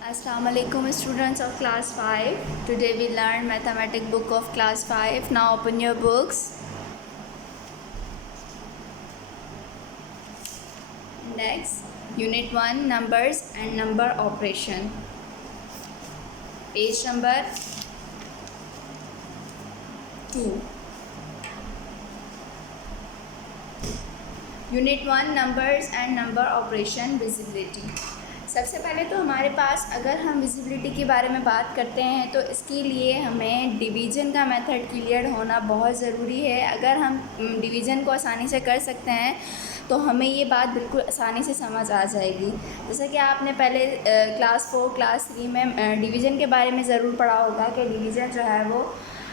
Assalamualaikum students of class 5. Today we learn mathematics book of class 5. Now open your books. Next, unit 1 numbers and number operation. Page number 2. Unit 1 numbers and number operation visibility. सबसे पहले तो हमारे पास अगर हम visibility के बारे में बात करते हैं तो इसके लिए हमें डिवीज़न का मेथड क्लियर होना बहुत ज़रूरी है। अगर हम डिवीज़न को आसानी से कर सकते हैं तो हमें ये बात बिल्कुल आसानी से समझ आ जाएगी। जैसे कि आपने पहले क्लास 4 क्लास 3 में डिवीज़न के बारे में ज़रूर पढ़ा होगा कि डिवीज़न जो है वो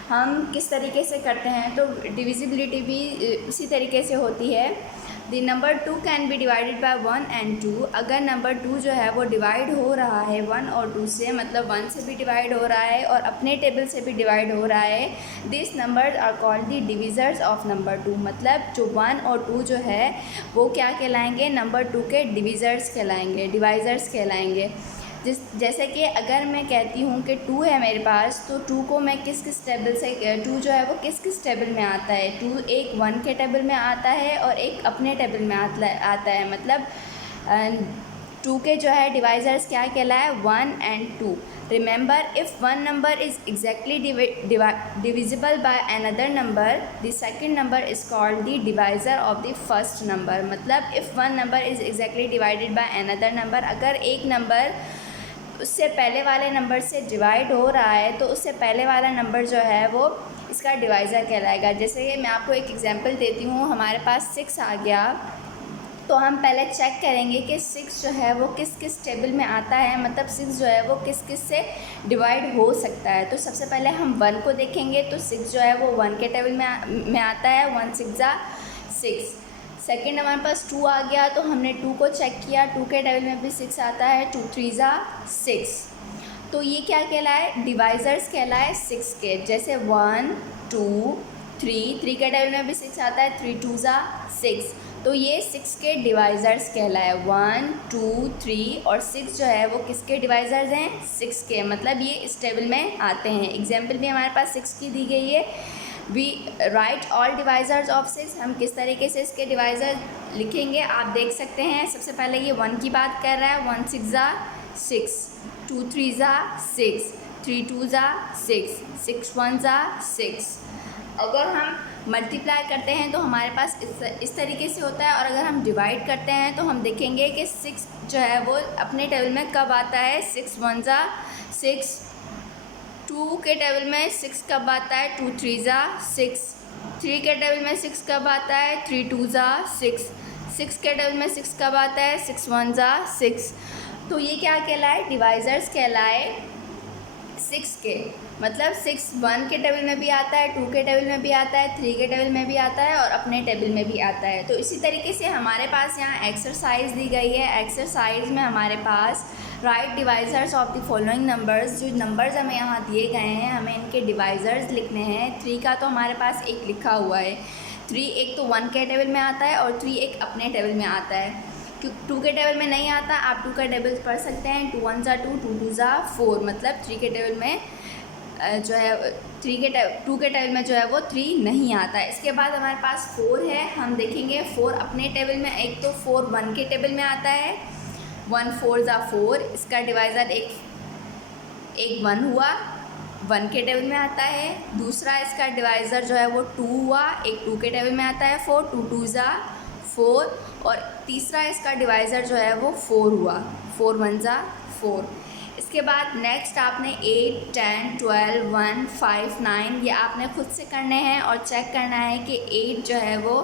हम किस तरीके से करते हैं, तो डिविजिबिलिटी भी उसी तरीके से होती है। The number 2 can be divided by 1 and 2। अगर नंबर 2 जो है वो डिवाइड हो रहा है 1 और 2 से, मतलब 1 से भी डिवाइड हो रहा है और अपने टेबल से भी डिवाइड हो रहा है, this numbers are called the divisors of number 2। मतलब जो 1 और 2 जो है वो क्या कहलाएंगे, नंबर 2 के डिविज़र्स कहलाएंगे, डिवाइज़र्स कहलाएंगे। जैसे कि अगर मैं कहती हूँ कि 2 है मेरे पास, तो 2 को मैं किस किस टेबल से 2 जो है वो किस किस टेबल में आता है। 2 एक 1 के टेबल में आता है और एक अपने टेबल में आता है। मतलब 2 के जो है डिवाइज़र्स क्या कहलाए, 1 and 2। Remember, if one number is exactly divisible by another number, the second number is called the divisor of the first number. मतलब if one number is exactly divided by another number, अगर एक number उससे पहले वाले number से divide हो रहा है तो उससे पहले वाला नंबर जो है वो इसका डिवाइज़र कहलाएगा। जैसे कि मैं आपको एक एग्जांपल देती हूँ, हमारे पास 6 आ गया, तो हम पहले चेक करेंगे कि 6 जो है वो किस किस टेबल में आता है, मतलब 6 जो है वो किस किस से डिवाइड हो सकता है। तो सबसे पहले हम 1 को देखेंगे, तो 6 जो है वो 1 के टेबल में आता है, 1 6 जा 6। सेकेंड हमारे पास 2 आ गया, तो हमने 2 को चेक किया, 2 के टेबल में भी 6 आता है, 2 3 जा 6। तो ये क्या कहलाए, डिवाइज़र्स कहलाए 6 के। जैसे 1 2 3, 3 के टेबल में भी 6 आता है, 3 2 जा 6। तो ये 6 के डिवाइज़र्स कहलाए। 1 2 3 और 6 जो है वो किसके डिवाइज़र्स हैं, 6 के। मतलब ये इस टेबल में आते हैं। एग्जाम्पल भी हमारे पास 6 की दी गई है। We write all divisors of 6। हम किस तरीके से इसके डिवाइज़र लिखेंगे आप देख सकते हैं। सबसे पहले ये 1 की बात कर रहा है, 1 6 जा 6, 2 3 जा 6, 3 2 जा 6, 6 1 जा 6। अगर हम मल्टीप्लाई करते हैं तो हमारे पास इस तरीके से होता है, और अगर हम डिवाइड करते हैं तो हम देखेंगे कि 6 जो है वो अपने टेबल में कब आता है, 6 1 जा 6। 2 के टेबल में 6 कब आता है, 2 3 जा 6। 3 के टेबल में 6 कब आता है, 3 2 जा 6। 6 के टेबल में 6 कब आता है, 6 1 जा 6। तो ये क्या कहलाए, डिवाइज़र्स कहलाए 6 के। मतलब 6 1 के टेबल में भी आता है, 2 के टेबल में भी आता है, 3 के टेबल में भी आता है और अपने टेबल में भी आता है। तो इसी तरीके से हमारे पास यहाँ एक्सरसाइज दी गई है। एक्सरसाइज में हमारे पास write divisors of the following numbers, जो नंबर्स हमें यहाँ दिए गए हैं हमें इनके डिवाइज़र्स लिखने हैं। 3 का तो हमारे पास एक लिखा हुआ है। 3 एक तो 1 के टेबल में आता है और 3 एक अपने टेबल में आता है। 2 के टेबल में नहीं आता, आप 2 का टेबल पढ़ सकते हैं। 2 1 जा 2, 2 2 जा 4। मतलब 3 के टेबल में जो है 2 के टेबल में जो है वो 3 नहीं आता है। इसके बाद हमारे पास 4 है, हम देखेंगे 4 अपने टेबल में। एक तो 4 1 के टेबल में आता है, 1 4 जा 4। इसका डिवाइज़र एक 1 हुआ, 1 के टेबल में आता है। दूसरा इसका डिवाइज़र जो है वो 2 हुआ, एक 2 के टेबल में आता है, 4 2 2 जा 4। और तीसरा इसका डिवाइज़र जो है वो 4 हुआ, 4 1 जा 4। इसके बाद नेक्स्ट आपने 8 10 12 1 5 9 ये आपने खुद से करने हैं और चेक करना है कि 8 जो है वो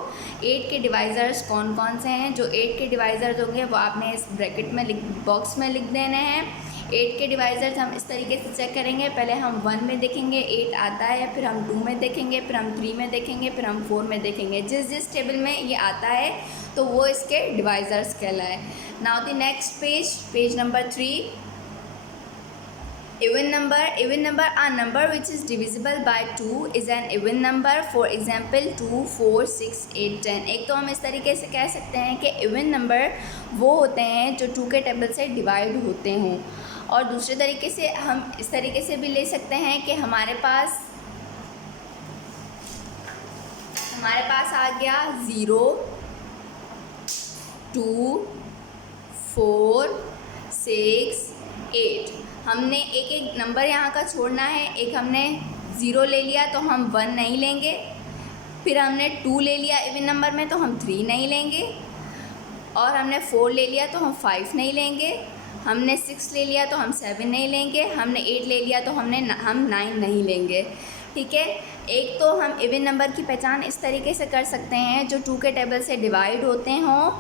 8 के डिवाइज़र्स कौन कौन से हैं। जो 8 के डिवाइज़र्स होंगे वो आपने इस ब्रैकेट में बॉक्स में लिख देने हैं। 8 के डिवाइज़र्स हम इस तरीके से चेक करेंगे। पहले हम 1 में देखेंगे 8 आता है, फिर हम 2 में देखेंगे, फिर हम 3 में देखेंगे, फिर हम 4 में देखेंगे। जिस जिस टेबल में ये आता है तो वो इसके डिवाइज़र्स कहलाए। Now the next page number 3। Even number a number which is divisible by 2 is an even number. For example 2 4 6 8 10। एक तो हम इस तरीके से कह सकते हैं कि इवन नंबर वो होते हैं जो 2 के टेबल से डिवाइड होते हों, और दूसरे तरीके से हम इस तरीके से भी ले सकते हैं कि हमारे पास आ गया 0, 2, 4, 6, 8। हमने एक एक नंबर यहाँ का छोड़ना है। एक हमने 0 ले लिया तो हम 1 नहीं लेंगे, फिर हमने 2 ले लिया इवन नंबर में तो हम 3 नहीं लेंगे, और हमने 4 ले लिया तो हम 5 नहीं लेंगे, हमने 6 ले लिया तो हम 7 नहीं लेंगे, हमने 8 ले लिया तो हम 9 नहीं लेंगे। ठीक है, एक तो हम इवन नंबर की पहचान इस तरीके से कर सकते हैं, जो 2 के टेबल से डिवाइड होते हों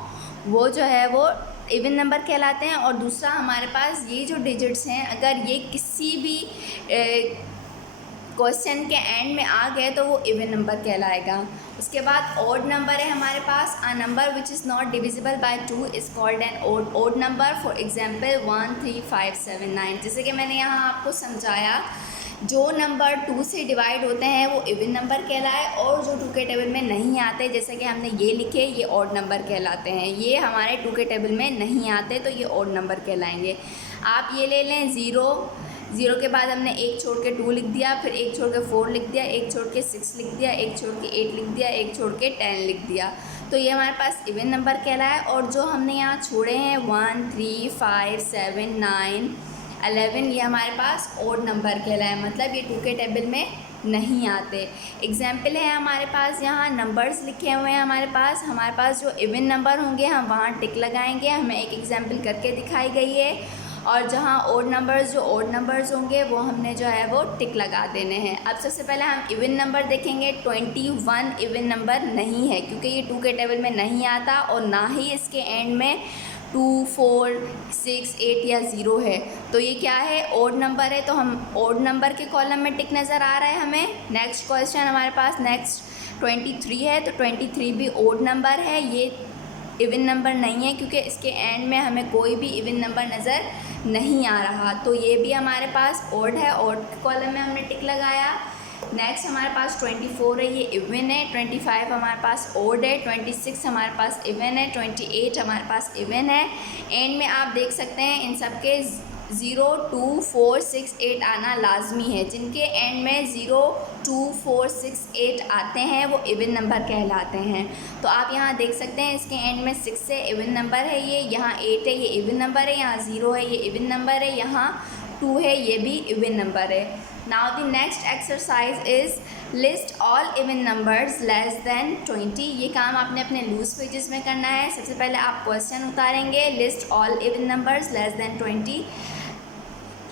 वो जो है वो इवन नंबर कहलाते हैं। और दूसरा हमारे पास ये जो डिजिट्स हैं, अगर ये किसी भी क्वेश्चन के एंड में आ गए तो वो इवन नंबर कहलाएगा। उसके बाद ऑड नंबर है हमारे पास, a number which is not divisible by 2 is called an odd number. For example 1, 3, 5, 7, 9। जैसे कि मैंने यहाँ आपको समझाया, जो नंबर 2 से डिवाइड होते हैं वो इवन नंबर कहलाए, और जो 2 के टेबल में नहीं आते, जैसे कि हमने ये लिखे, ये ऑड नंबर कहलाते हैं। ये हमारे 2 के टेबल में नहीं आते तो ये ऑड नंबर कहलाएंगे। आप ये ले लें 0 के बाद हमने 1 छोड़ के 2 लिख दिया, फिर 1 छोड़ के 4 लिख दिया, 1 छोड़ के 6 लिख दिया, 1 छोड़ के 8 लिख दिया, 1 छोड़ के 10 लिख दिया, तो ये हमारे पास इवन नंबर कहलाए। और जो हमने यहाँ छोड़े हैं 1, 3, 5, 7, 9, 11, ये हमारे पास ऑड नंबर कहलाए, मतलब ये 2 के टेबल में नहीं आते। एग्जाम्पल है हमारे पास, यहाँ नंबर्स लिखे हुए हैं हमारे पास जो इवन नंबर होंगे हम वहाँ टिक लगाएंगे, हमें एक एग्जाम्पल करके दिखाई गई है। और जहाँ ऑड नंबर्स होंगे वो हमने जो है वो टिक लगा देने हैं। अब सबसे पहले हम इवन नंबर देखेंगे। 21 इवन नंबर नहीं है, क्योंकि ये 2 के टेबल में नहीं आता, और ना ही इसके एंड में 2, 4, 6, 8 या 0 है, तो ये क्या है, ऑड नंबर है। तो हम ऑड नंबर के कॉलम में टिक नज़र आ रहा है हमें। नेक्स्ट क्वेश्चन हमारे पास 23 है, तो 23 भी ऑड नंबर है, ये इवन नंबर नहीं है, क्योंकि इसके एंड में हमें कोई भी इवन नंबर नज़र नहीं आ रहा, तो ये भी हमारे पास ऑड है। ऑड के कॉलम में हमने टिक लगाया। नेक्स्ट हमारे पास 24 है, ये इवन है। 25 हमारे पास ऑड है। 26 हमारे पास इवन है। 28 हमारे पास इवन है। एंड में आप देख सकते हैं इन सब के 0, 2, 4, 6, 8 आना लाजमी है। जिनके एंड में 0, 2, 4, 6, 8 आते हैं वो इवन नंबर कहलाते हैं। तो आप यहाँ देख सकते हैं इसके एंड में 6 है, इवन नंबर है ये। यहाँ 8 है, ये इवन नंबर है। यहाँ 0 है, ये इवन नंबर है। यहाँ 2 है, ये भी इवन नंबर है। Now the next exercise is list all even numbers less than 20। ये काम आपने अपने लूज पेजेस में करना है। सबसे पहले आप क्वेश्चन उतारेंगे, list all even numbers less than 20।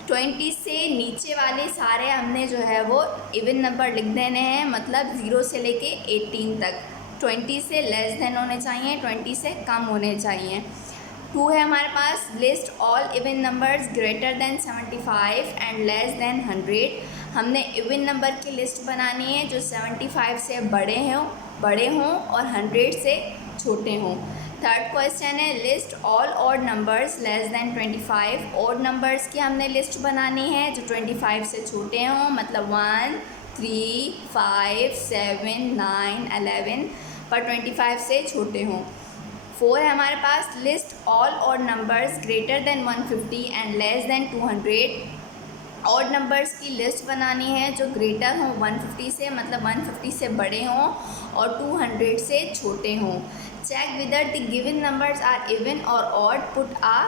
20 से नीचे वाले सारे हमने जो है वो इवन नंबर लिख देने हैं, मतलब 0 से लेके 18 तक। 20 से लेस देन होने चाहिए, 20 से कम होने चाहिए। 2 है हमारे पास, list all even numbers greater than 75 and less than 100। हमने इवन नंबर की लिस्ट बनानी है जो 75 से बड़े हों और 100 से छोटे हों। थर्ड क्वेश्चन है, list all odd numbers less than 25। Odd numbers की हमने लिस्ट बनानी है जो 25 से छोटे हों, मतलब 1, 3, 5, 7, 9, 11, पर 25 से छोटे हों। 4 है हमारे पास, list all odd numbers greater than 150 and less than 200। Odd numbers की लिस्ट बनानी है जो ग्रेटर हों 150 से, मतलब 150 से बड़े हों और 200 से छोटे हों। Check whether the given numbers are even or odd, put a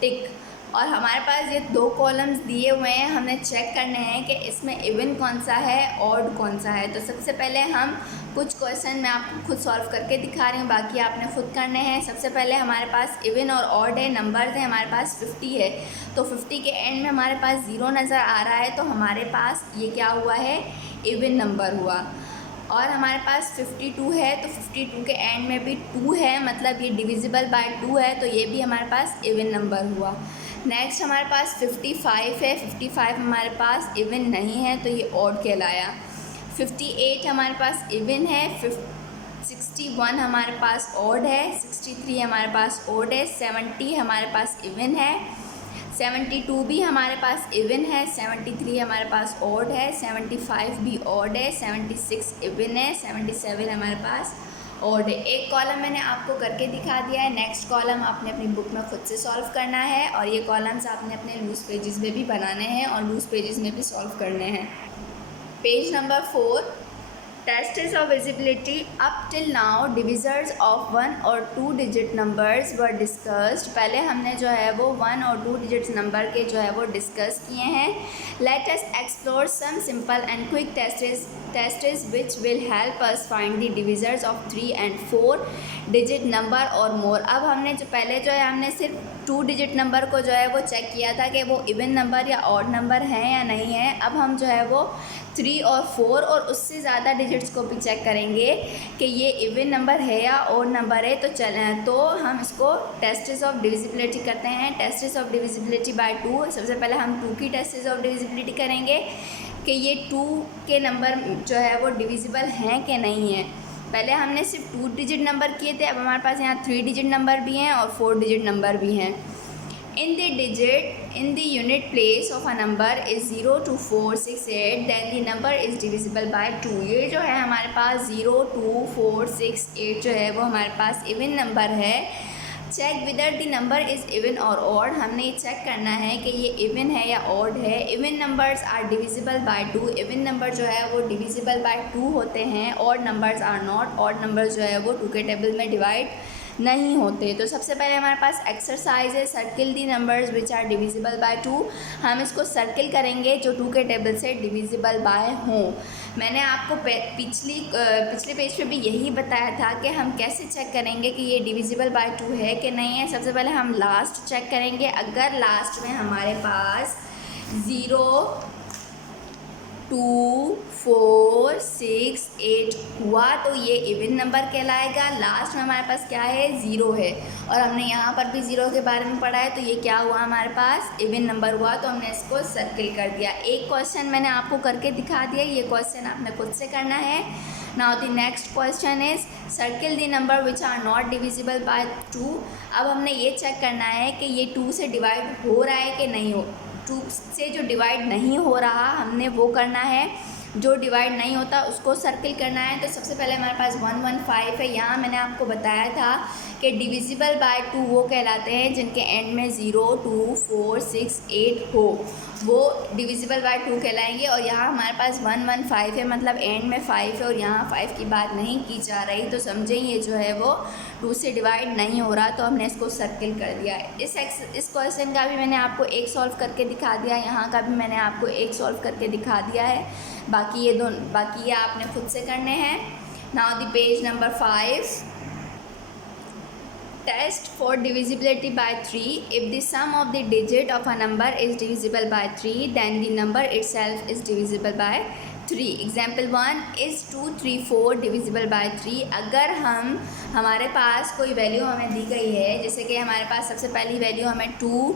tick. और हमारे पास ये 2 कॉलम्स दिए हुए हैं, हमें चेक करने हैं कि इसमें इवन कौन सा है, ऑड कौन सा है। तो सबसे पहले हम कुछ क्वेश्चन मैं आपको खुद सॉल्व करके दिखा रही हूँ, बाकी आपने खुद करने हैं। सबसे पहले हमारे पास इवन और ऑड है, नंबर्स है हमारे पास 50 है, तो 50 के एंड में हमारे पास 0 नज़र आ रहा है, तो हमारे पास ये क्या हुआ है, इवन नंबर हुआ। और हमारे पास 52 है, तो 52 के एंड में भी 2 है, मतलब ये डिविजिबल बाय 2 है, तो ये भी हमारे पास इवन नंबर हुआ। नेक्स्ट हमारे पास 55 है, 55 हमारे पास इवन नहीं है, तो ये ऑड कहलाया। 58 हमारे पास इवन है। 61 हमारे पास ऑड है। 63 हमारे पास ऑड है। 70 हमारे पास इवन है। 72 भी हमारे पास इवन है। 73 हमारे पास ऑड है। 75 भी ऑड है। 76 इवन है। 77 हमारे पास ऑड है। एक कॉलम मैंने आपको करके दिखा दिया है, नेक्स्ट कॉलम आपने अपनी बुक में खुद से सॉल्व करना है और ये कॉलम्स आपने अपने लूज पेजेस में भी बनाने हैं और लूज पेजेस में भी सॉल्व करने हैं। Page number 4, tests of visibility. Up till now divisors of 1 और 2 डिजिट नंबर्स वर डिस्कस्ड। पहले हमने जो है वो 1 और 2 डिजिट्स नंबर के जो है वो डिस्कस किए हैं। Let us explore some simple and quick tests which will help us find the divisors of 3 and 4 digit number और मोर। अब हमने जो पहले जो है हमने सिर्फ 2 डिजिट नंबर को जो है वो चेक किया था कि वो इवन नंबर या ऑड नंबर हैं या नहीं है। अब हम जो है वो 3 और 4 और उससे ज़्यादा डिजिट्स को भी चेक करेंगे कि ये इवन नंबर है या ऑड नंबर है। तो हम इसको टेस्ट्स ऑफ डिविजिबिलिटी करते हैं। Tests of divisibility bye 2। सबसे पहले हम 2 की टेस्ट्स ऑफ डिविजिबिलिटी करेंगे कि ये 2 के नंबर जो है वो डिविजिबल हैं कि नहीं है। पहले हमने सिर्फ 2 डिजिट नंबर किए थे, अब हमारे पास यहाँ 3 डिजिट नंबर भी हैं और 4 डिजिट नंबर भी हैं। in the unit place of a number is 0 to 4 6 8 then the number is divisible by 2। ये जो है हमारे पास 0 2 4 6 8 जो है वो हमारे पास इवन नंबर है। Check whether the number is even or odd. हमने ये चेक करना है कि ये इवन है या ऑड है। Even numbers are divisible by 2। Even number जो है वो डिविजिबल बाय 2 होते हैं। Odd numbers are not. Odd number जो है वो 2 के टेबल में डिवाइड नहीं होते। तो सबसे पहले हमारे पास एक्सरसाइज है, circle the numbers which are divisible by 2। हम इसको सर्किल करेंगे जो 2 के टेबल से डिविजिबल बाय हों। मैंने आपको पिछले पेज पे भी यही बताया था कि हम कैसे चेक करेंगे कि ये डिविजिबल बाय 2 है कि नहीं है। सबसे पहले हम लास्ट चेक करेंगे। अगर लास्ट में हमारे पास 0 2 4 6 8 हुआ तो ये इवन नंबर कहलाएगा। लास्ट में हमारे पास क्या है, 0 है और हमने यहाँ पर भी 0 के बारे में पढ़ा है तो ये क्या हुआ, हमारे पास इवन नंबर हुआ। तो हमने इसको सर्किल कर दिया। एक क्वेश्चन मैंने आपको करके दिखा दिया, ये क्वेश्चन आपने खुद से करना है। Now the next question is circle the number which are not divisible by 2। अब हमने ये चेक करना है कि ये 2 से डिवाइड हो रहा है कि नहीं हो। 2 से जो डिवाइड नहीं हो रहा हमने वो करना है, जो डिवाइड नहीं होता उसको सर्किल करना है। तो सबसे पहले हमारे पास 115 है। यहाँ मैंने आपको बताया था कि डिविजिबल बाय 2 वो कहलाते हैं जिनके एंड में 0 2 4 6 8 हो, वो डिविजिबल बाय 2 कहलाएंगे। और यहाँ हमारे पास 115 है, मतलब एंड में 5 है और यहाँ 5 की बात नहीं की जा रही। तो समझें ये जो है वो 2 से डिवाइड नहीं हो रहा, तो हमने इसको सर्किल कर दिया। इस क्वेश्चन का भी मैंने आपको एक सॉल्व करके दिखा दिया, यहाँ का भी मैंने आपको एक सॉल्व करके दिखा दिया है। बाकी ये आपने खुद से करने हैं। Now the page number 5, test for divisibility by 3। If the sum of the digit of a number is divisible by 3 then the number itself is divisible by 3। Example 1 is 2 3 4 divisible by 3। अगर हमारे पास कोई value हमें दी गई है, जैसे कि हमारे पास सबसे पहली वैल्यू हमें 2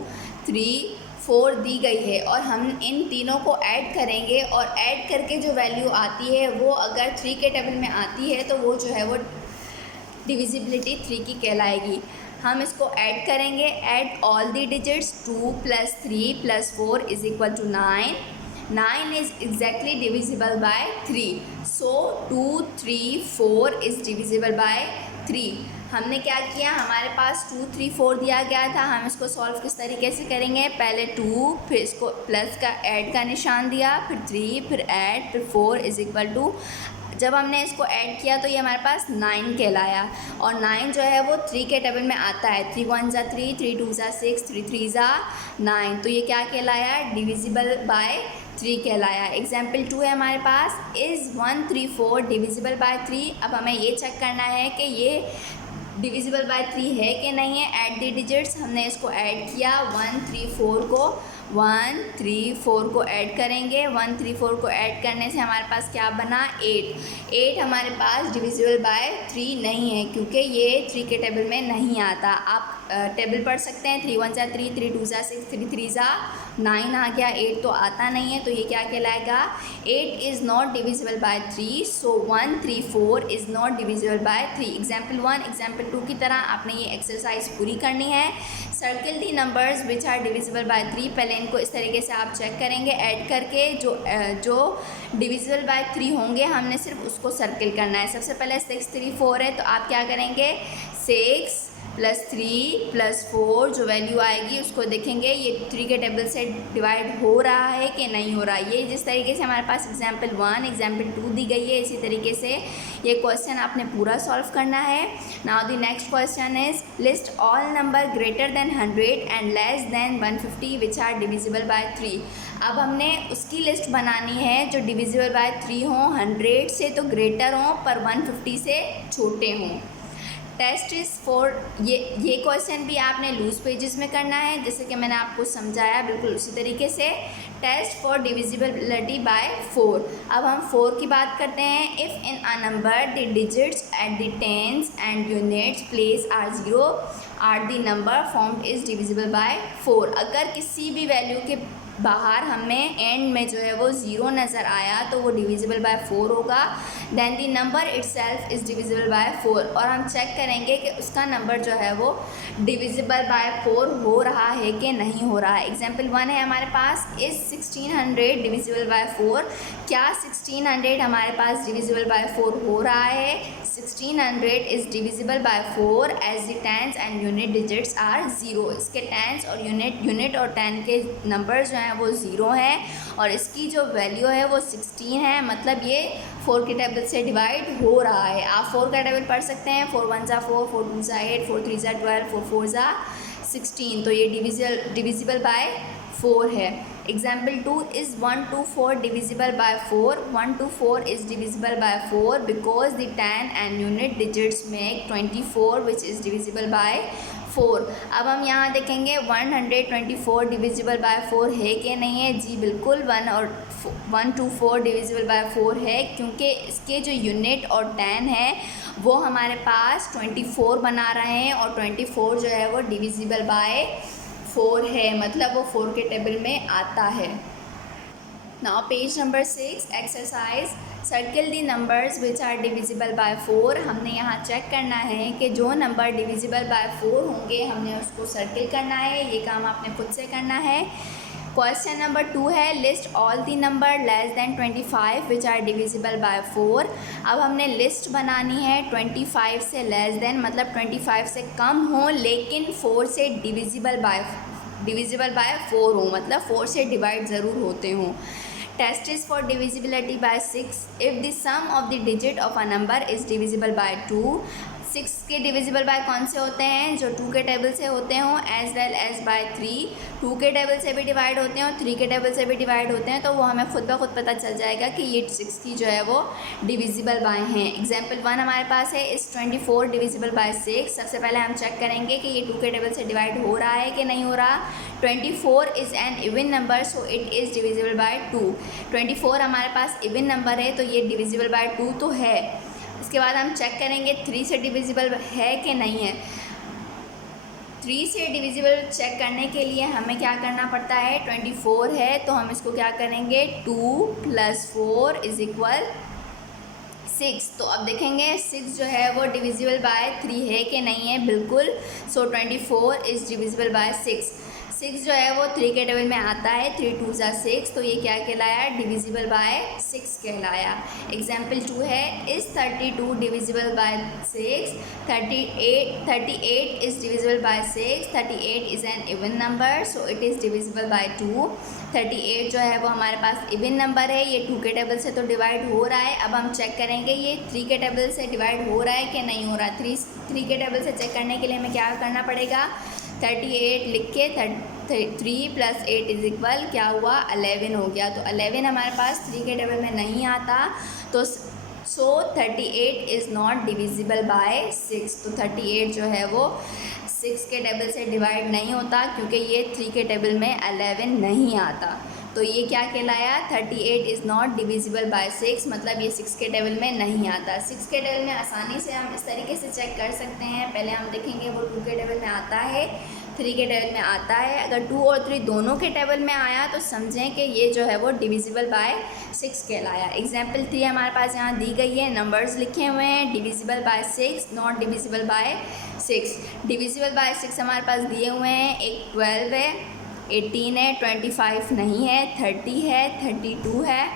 3 4 दी गई है और हम इन तीनों को ऐड करेंगे और ऐड करके जो वैल्यू आती है वो अगर 3 के टेबल में आती है तो वो जो है वो डिविजिबिलिटी 3 की कहलाएगी। हम इसको ऐड करेंगे। Add all the digits, 2 + 3 + 4 = 9। 9 is exactly divisible by 3. So 2 3 4 is divisible by 3. हमने क्या किया, हमारे पास 2 3 4 दिया गया था। हम इसको सॉल्व किस तरीके से करेंगे, पहले 2 फिर इसको प्लस का ऐड का निशान दिया, फिर 3 फिर ऐड फिर 4 = जब हमने इसको ऐड किया तो ये हमारे पास 9 कहलाया। और 9 जो है वो 3 के टेबल में आता है। 3 1 = 3 3 2 = 6 3 3 = 9। तो ये क्या कहलाया, डिविजिबल बाय 3 कहलाया। एग्जाम्पल 2 है हमारे पास, इज़ 1 3 4 डिविजिबल बाय 3। अब हमें ये चेक करना है कि ये डिविजिबल बाय 3 है कि नहीं है। ऐड द डिजिट्स, हमने इसको ऐड किया 1 3 4 को 1 3 4 को ऐड करेंगे। 1 3 4 को ऐड करने से हमारे पास क्या बना, 8 हमारे पास डिविजिबल बाय 3 नहीं है क्योंकि ये 3 के टेबल में नहीं आता। आप टेबल पढ़ सकते हैं, 3 1 = 3 3 2 = 6 3 3 = 9 आ गया। 8 तो आता नहीं है, तो ये क्या कहलाएगा, 8 is not divisible by 3। So 1 3 4 is not divisible by 3। Example 1 example 2 की तरह आपने ये एक्सरसाइज पूरी करनी है। Circle the numbers which are divisible by 3। पहले इनको इस तरीके से आप चेक करेंगे ऐड करके, जो डिविजिबल बाय 3 होंगे हमने सिर्फ उसको सर्किल करना है। सबसे पहले 6 3 4 है, तो आप क्या करेंगे 6 + 3 + 4 जो वैल्यू आएगी उसको देखेंगे ये 3 के टेबल से डिवाइड हो रहा है कि नहीं हो रहा है। ये जिस तरीके से हमारे पास एग्जाम्पल 1 एग्जाम्पल 2 दी गई है, इसी तरीके से ये क्वेश्चन आपने पूरा सॉल्व करना है। Now the next question is list all number greater than 100 and less than 150 which are divisible by 3। अब हमने उसकी लिस्ट बनानी है जो डिविजिबल बाय 3 हों, 100 से तो ग्रेटर हों पर 150 से छोटे हों। टेस्ट इज़ फॉर ये क्वेश्चन भी आपने लूज पेजेस में करना है, जैसे कि मैंने आपको समझाया बिल्कुल उसी तरीके से। Test for divisibility by 4। अब हम 4 की बात करते हैं। If in a number the digits at the tens and units place are 0 or the number formed is divisible by 4। अगर किसी भी वैल्यू के बाहर हमें एंड में जो है वो 0 नज़र आया तो वो डिविजिबल बाय 4 होगा। Then the number itself is divisible by 4, और हम चेक करेंगे कि उसका नंबर जो है वो डिविजिबल बाय 4 हो रहा है कि नहीं हो रहा है। एग्जाम्पल 1 है हमारे पास, इज़ 1600 डिविजिबल बाय 4। क्या 1600 हमारे पास डिविजिबल बाय 4 हो रहा है? 1600 is divisible by 4 as the tens and unit digits are 0। इसके टेंस और यूनिट और 10 के नंबर जो हैं वो 0 है और इसकी जो वैल्यू है वो 16 है, मतलब ये 4 के टेबल से डिवाइड हो रहा है। आप 4 का टेबल पढ़ सकते हैं, 4 1 4, 4 2 8, 4 3 12, 4 4 16, तो ये डिविजिबल बाय 4 है। Example 2 is 124 divisible by 4। 124 is divisible by 4 because the 10 and unit digits make 24 which is divisible by 4। अब हम यहाँ देखेंगे 124 डिविजिबल बाय 4 है कि नहीं है। जी बिल्कुल 124 डिविजिबल बाय 4 है, क्योंकि इसके जो यूनिट और 10 है वो हमारे पास 24 बना रहे हैं और 24 जो है वो डिविजिबल बाय 4 है, मतलब वो 4 के टेबल में आता है। Now page number 6 exercise circle the numbers which are divisible by 4। हमने यहाँ चेक करना है कि जो नंबर डिविजिबल बाय 4 होंगे हमने उसको सर्किल करना है। ये काम आपने खुद से करना है। क्वेश्चन नंबर 2 है list all the number less than 25 which are divisible by 4। अब हमने लिस्ट बनानी है 25 से लेस देन, मतलब 25 से कम हो लेकिन 4 से डिविजिबल बाय 4 हो, मतलब 4 से डिवाइड ज़रूर होते हों। Test is for divisibility by 6। If the sum of the digit of a number is divisible by 2। 6 के डिविजिबल बाय कौन से होते हैं? जो 2 के टेबल से होते हों, एज वेल एज बाय 3। 2 के टेबल से भी डिवाइड होते हैं और 3 के टेबल से भी डिवाइड होते हैं, तो वो हमें खुद ब खुद पता चल जाएगा कि ये 6 की जो है वो डिविजिबल बाय हैं। एग्जाम्पल 1 हमारे पास है इस 24 डिविजिबल बाय 6। सबसे पहले हम चेक करेंगे कि ये 2 के टेबल से डिवाइड हो रहा है कि नहीं हो रहा। 24 is an even number so it is divisible by 2। 24 हमारे पास इवन नंबर है तो ये डिविजिबल बाय 2 तो है। इसके बाद हम चेक करेंगे 3 से डिविजिबल है कि नहीं है। 3 से डिविजिबल चेक करने के लिए हमें क्या करना पड़ता है? 24 है तो हम इसको क्या करेंगे 2 + 4 = 6। तो अब देखेंगे 6 जो है वो डिविजिबल बाय 3 है कि नहीं है। बिल्कुल। सो 24 इज़ डिविजिबल बाय 6। 6 जो है वो 3 के टेबल में आता है। 3 2 6, तो ये क्या कहलाया? डिविजिबल बाय 6 कहलाया। एग्जाम्पल 2 है is 32 divisible by 6। 38 is divisible bye 6। 38 is an even number so it is divisible by 2। 38 जो है वो हमारे पास इवन नंबर है, ये 2 के टेबल से तो डिवाइड हो रहा है। अब हम चेक करेंगे ये 3 के टेबल से डिवाइड हो रहा है कि नहीं हो रहा। 3 के टेबल से चेक करने के लिए हमें क्या करना पड़ेगा? 38 लिख के 3 + 8 क्या हुआ? 11 हो गया। तो 11 हमारे पास 3 के टेबल में नहीं आता, तो सो 38 इज़ नॉट डिविजिबल बाय 6। तो 38 जो है वो 6 के टेबल से डिवाइड नहीं होता क्योंकि ये 3 के टेबल में 11 नहीं आता। तो ये क्या कहलाया? 38 इज़ नॉट डिविजिबल बाय 6, मतलब ये 6 के टेबल में नहीं आता। 6 के टेबल में आसानी से हम इस तरीके से चेक कर सकते हैं। पहले हम देखेंगे वो 2 के टेबल में आता है, 3 के टेबल में आता है। अगर 2 और 3 दोनों के टेबल में आया तो समझें कि ये जो है वो डिविजिबल बाय 6 कहलाया। एग्जाम्पल 3 हमारे पास यहाँ दी गई है, नंबर्स लिखे हुए हैं divisible by 6 not divisible bye 6। Divisible by 6 हमारे पास दिए हुए हैं, एक 12 है, 18 है, 25 नहीं है, 30 है, 32 है,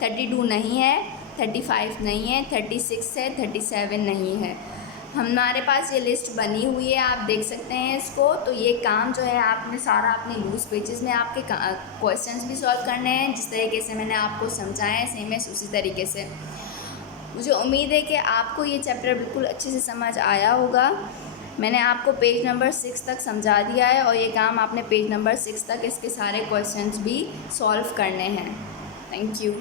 32 नहीं है, 35 नहीं है, 36 है, 37 नहीं है। हमारे पास ये लिस्ट बनी हुई है, आप देख सकते हैं इसको। तो ये काम जो है आपने सारा अपने लूज़ पेजेस में आपके क्वेश्चंस भी सॉल्व करने हैं, जिस तरीके से मैंने आपको समझाया है सेम है उसी तरीके से। मुझे उम्मीद है कि आपको ये चैप्टर बिल्कुल अच्छे से समझ आया होगा। मैंने आपको पेज नंबर 6 तक समझा दिया है और ये काम आपने पेज नंबर 6 तक इसके सारे क्वेश्चंस भी सॉल्व करने हैं। Thank you.